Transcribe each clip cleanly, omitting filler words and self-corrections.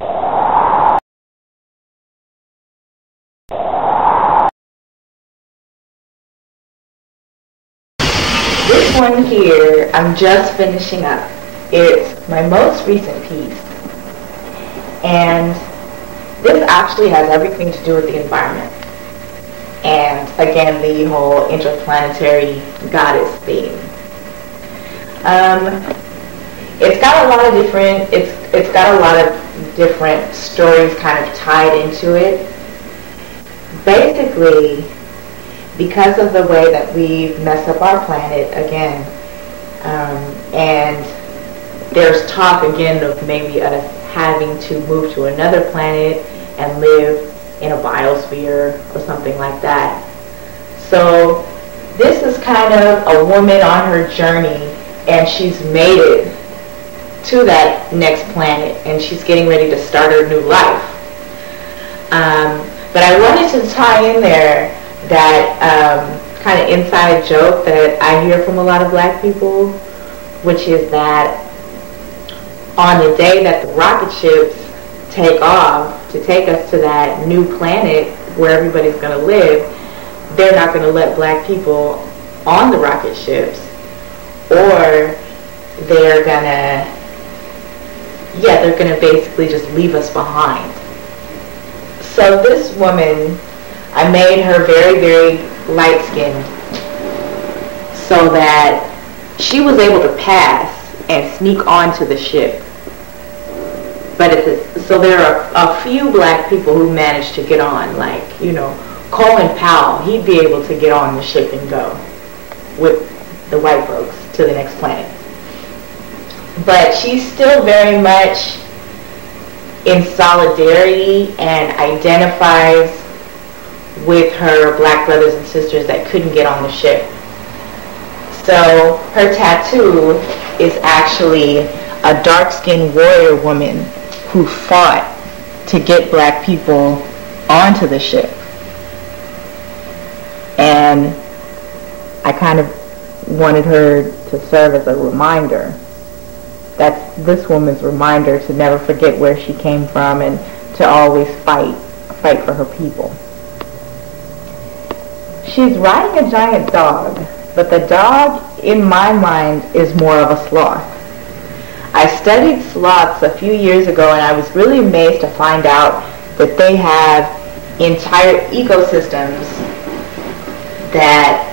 This one here, I'm just finishing up. It's my most recent piece. And this actually has everything to do with the environment. And again, the whole interplanetary goddess theme. It's got a lot of different, it's got a lot of different stories kind of tied into it. Basically, because of the way that we've messed up our planet again, and there's talk again of maybe us having to move to another planet and live in a biosphere or something like that. So this is kind of a woman on her journey, and she's made it to that next planet, and she's getting ready to start her new life. But I wanted to tie in there that kind of inside joke that I hear from a lot of black people, which is that on the day that the rocket ships take off to take us to that new planet where everybody's going to live, they're not going to let black people on the rocket ships, or they're going to basically just leave us behind. So this woman, I made her very, very light-skinned so that she was able to pass and sneak onto the ship. But so there are a few black people who managed to get on, like, you know, Colin Powell, he'd be able to get on the ship and go with the white folks to the next planet. But she's still very much in solidarity and identifies with her black brothers and sisters that couldn't get on the ship. So her tattoo is actually a dark-skinned warrior woman who fought to get black people onto the ship. And I kind of wanted her to serve as a reminder. That's this woman's reminder to never forget where she came from and to always fight for her people. She's riding a giant dog, but the dog, in my mind, is more of a sloth. I studied sloths a few years ago, and I was really amazed to find out that they have entire ecosystems that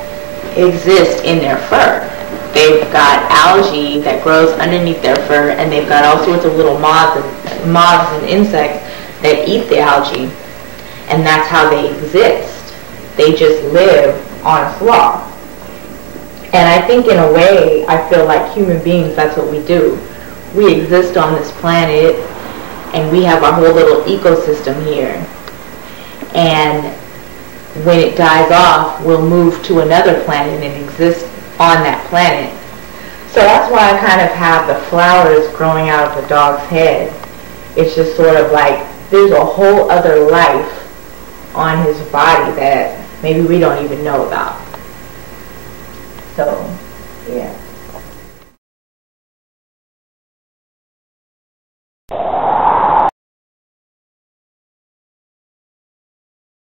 exist in their fur. They've got algae that grows underneath their fur, and they've got all sorts of little moths and insects that eat the algae, and that's how they exist. They just live on a sloth. And I think in a way, I feel like human beings, that's what we do. We exist on this planet, and we have our whole little ecosystem here. And when it dies off, we'll move to another planet and exist on that planet. So that's why I kind of have the flowers growing out of the dog's head. It's just sort of like there's a whole other life on his body that maybe we don't even know about. So